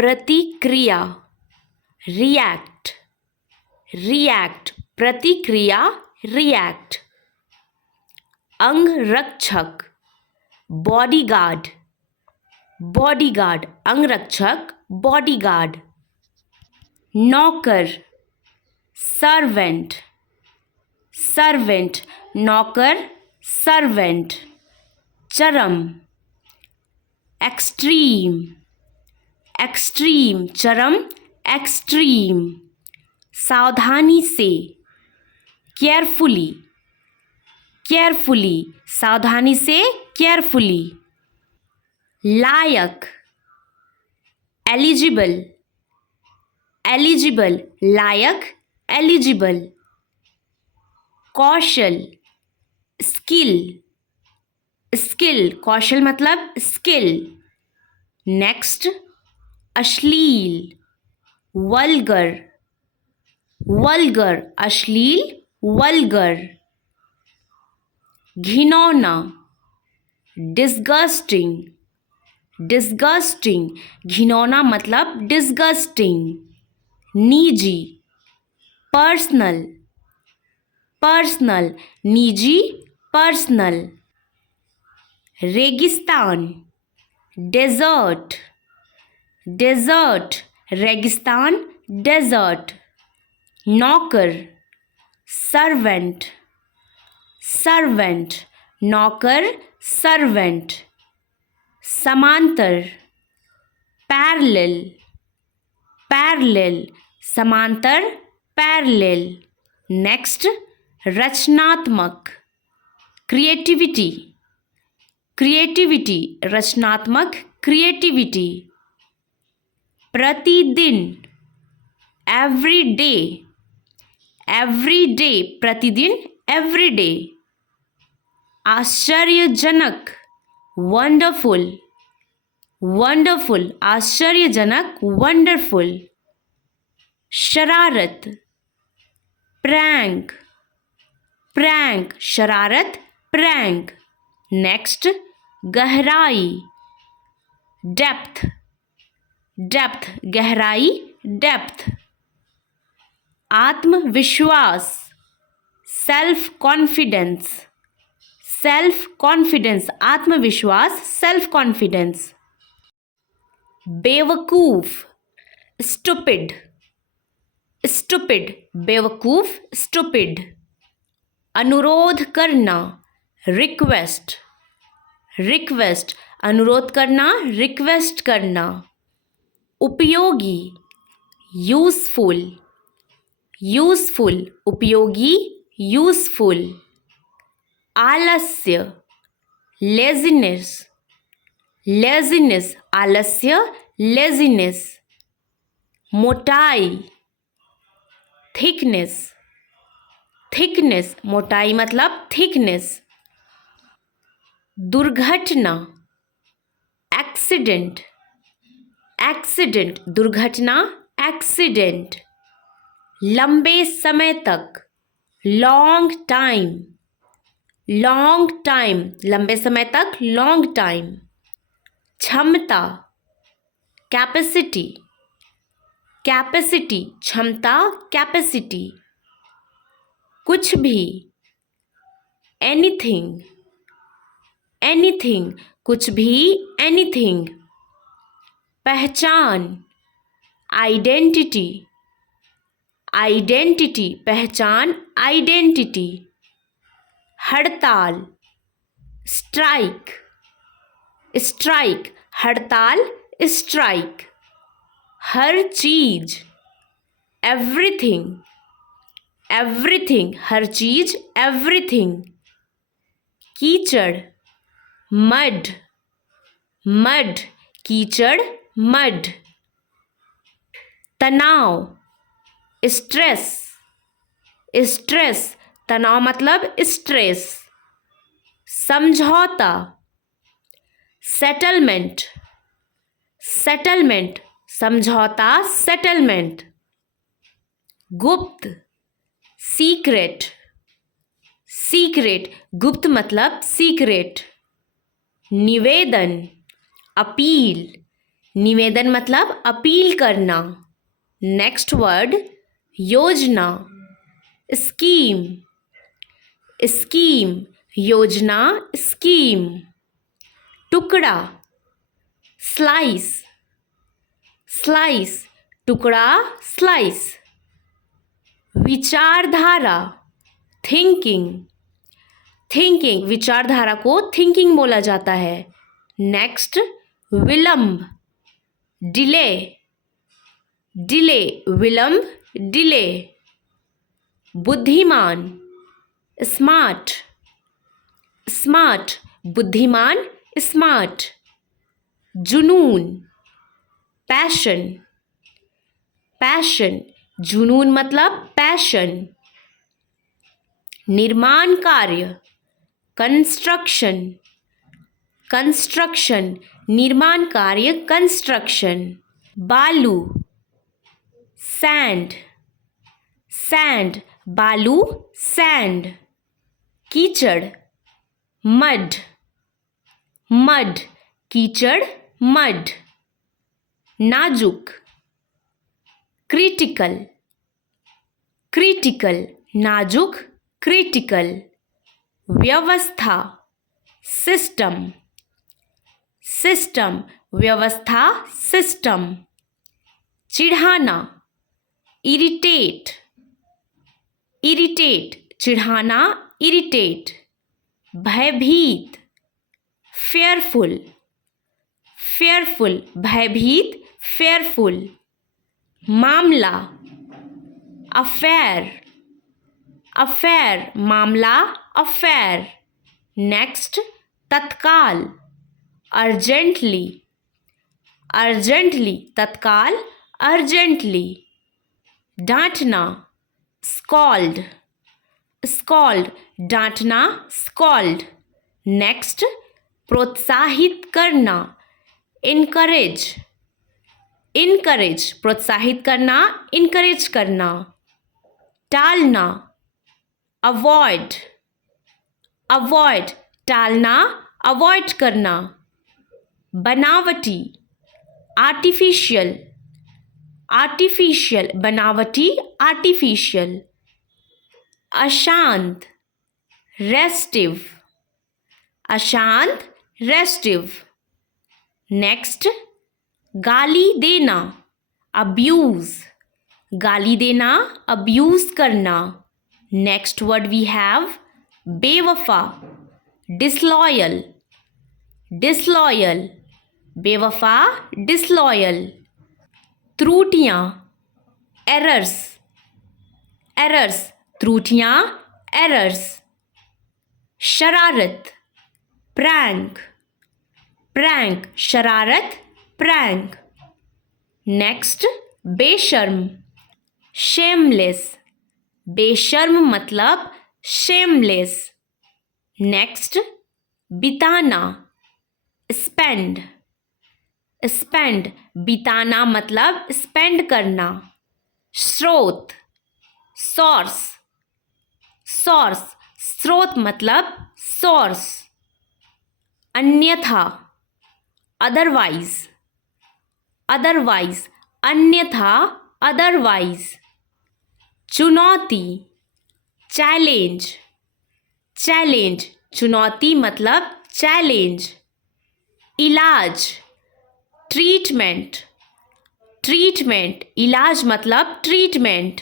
प्रतिक्रिया react react प्रतिक्रिया react अंगरक्षक बॉडीगार्ड बॉडीगार्ड अंगरक्षक बॉडीगार्ड नौकर सर्वेंट सर्वेंट नौकर सर्वेंट चरम एक्सट्रीम एक्सट्रीम चरम एक्सट्रीम सावधानी से केयरफुली केयरफुली सावधानी से केयरफुली लायक एलिजिबल एलिजिबल लायक एलिजिबल कौशल स्किल स्किल कौशल मतलब स्किल नेक्स्ट अश्लील वल्गर वल्गर अश्लील वल्गर घिनौना डिस्गस्टिंग डिस्गस्टिंग घिनौना मतलब डिस्गस्टिंग निजी पर्सनल पर्सनल निजी पर्सनल रेगिस्तान डेजर्ट डेजर्ट रेगिस्तान डेजर्ट नौकर सर्वेंट सर्वेंट नौकर सर्वेंट समांतर पैरेलल पैरेलल समांतर पैरेलल नेक्स्ट रचनात्मक क्रिएटिविटी क्रिएटिविटी रचनात्मक क्रिएटिविटी प्रतिदिन एवरीडे एवरीडे प्रतिदिन एवरीडे आश्चर्यजनक वंडरफुल वंडरफुल आश्चर्यजनक वंडरफुल शरारत प्रैंक प्रैंक शरारत प्रैंक नेक्स्ट गहराई डेप्थ डेप्थ गहराई डेप्थ आत्मविश्वास सेल्फ कॉन्फिडेंस आत्मविश्वास सेल्फ कॉन्फिडेंस बेवकूफ स्टूपिड स्टूपिड बेवकूफ स्टूपिड अनुरोध करना रिक्वेस्ट रिक्वेस्ट अनुरोध करना रिक्वेस्ट करना उपयोगी यूज़फुल यूज़फुल उपयोगी यूज़फुल आलस्य लेज़ीनेस लेज़ीनेस आलस्य लेज़ीनेस मोटाई थिकनेस थिकनेस मोटाई मतलब थिकनेस दुर्घटना एक्सीडेंट एक्सीडेंट दुर्घटना एक्सीडेंट लंबे समय तक लॉन्ग टाइम लंबे समय तक लॉन्ग टाइम क्षमता कैपेसिटी कैपेसिटी क्षमता कैपेसिटी कुछ भी एनीथिंग एनीथिंग कुछ भी एनीथिंग पहचान आइडेंटिटी आइडेंटिटी पहचान आइडेंटिटी हड़ताल स्ट्राइक स्ट्राइक हड़ताल स्ट्राइक हर चीज एवरीथिंग एवरीथिंग हर चीज एवरीथिंग कीचड़ मड मड कीचड़ मड तनाव स्ट्रेस स्ट्रेस तनाव मतलब स्ट्रेस समझौता सेटलमेंट सेटलमेंट समझौता सेटलमेंट गुप्त सीक्रेट सीक्रेट गुप्त मतलब सीक्रेट निवेदन अपील निवेदन मतलब अपील करना। नेक्स्ट वर्ड योजना, स्कीम, स्कीम, योजना, स्कीम। टुकड़ा, स्लाइस, स्लाइस, टुकड़ा, स्लाइस। विचारधारा, थिंकिंग, थिंकिंग, विचारधारा को थिंकिंग बोला जाता है। नेक्स्ट विलंब, डिले, डिले, विलंब, डिले। बुद्धिमान, स्मार्ट, स्मार्ट, बुद्धिमान, स्मार्ट। जुनून, पैशन, पैशन, जुनून मतलब पैशन। निर्माण कार्य, कंस्ट्रक्शन, कंस्ट्रक्शन, निर्माण कार्य, कंस्ट्रक्शन। बालू, सैंड, सैंड, बालू, सैंड। कीचड़, मड, मड, कीचड़, मड। नाजुक, क्रिटिकल, क्रिटिकल, नाजुक, क्रिटिकल। व्यवस्था, सिस्टम, सिस्टम, व्यवस्था, सिस्टम। चिढ़ाना, इरिटेट, इरिटेट, चिढ़ाना, इरिटेट। भयभीत, फेयरफुल, फेयरफुल, भयभीत, फेयरफुल। मामला, अफेयर, अफेयर, मामला, अफेयर। नेक्स्ट तत्काल, अर्जेंटली, अर्जेंटली, तत्काल, अर्जेंटली। डांटना, स्कॉल्ड, स्कॉल्ड, डांटना, स्कॉल्ड। नेक्स्ट प्रोत्साहित करना, इनकरेज, इनकरेज, प्रोत्साहित करना, इनकरेज करना। टालना, अवॉइड, अवॉइड, टालना, अवॉइड करना। बनावटी, आर्टिफिशियल, आर्टिफिशियल, बनावटी, आर्टिफिशियल। अशांत, रेस्टिव, अशांत, रेस्टिव। नेक्स्ट गाली देना, अब्यूज, गाली देना, अब्यूज करना। नेक्स्ट वर्ड वी हैव बेवफा, डिसलॉयल, डिसलॉयल, बेवफा, डिसलॉयल। त्रुटियाँ, एरर्स, एरर्स, त्रुटियाँ, एरर्स। शरारत, प्रैंक, प्रैंक, शरारत, प्रैंक। नेक्स्ट बेशर्म, शेमलेस, बेशर्म मतलब शेमलेस। नेक्स्ट बिताना, स्पेंड, स्पेंड, बिताना मतलब स्पेंड करना। स्रोत, सोर्स, सोर्स, स्रोत मतलब सोर्स। अन्यथा, अदरवाइज, अदरवाइज, अन्यथा, अदरवाइज। चुनौती, चैलेंज, चैलेंज, चुनौती मतलब चैलेंज। इलाज, ट्रीटमेंट, ट्रीटमेंट, इलाज मतलब ट्रीटमेंट।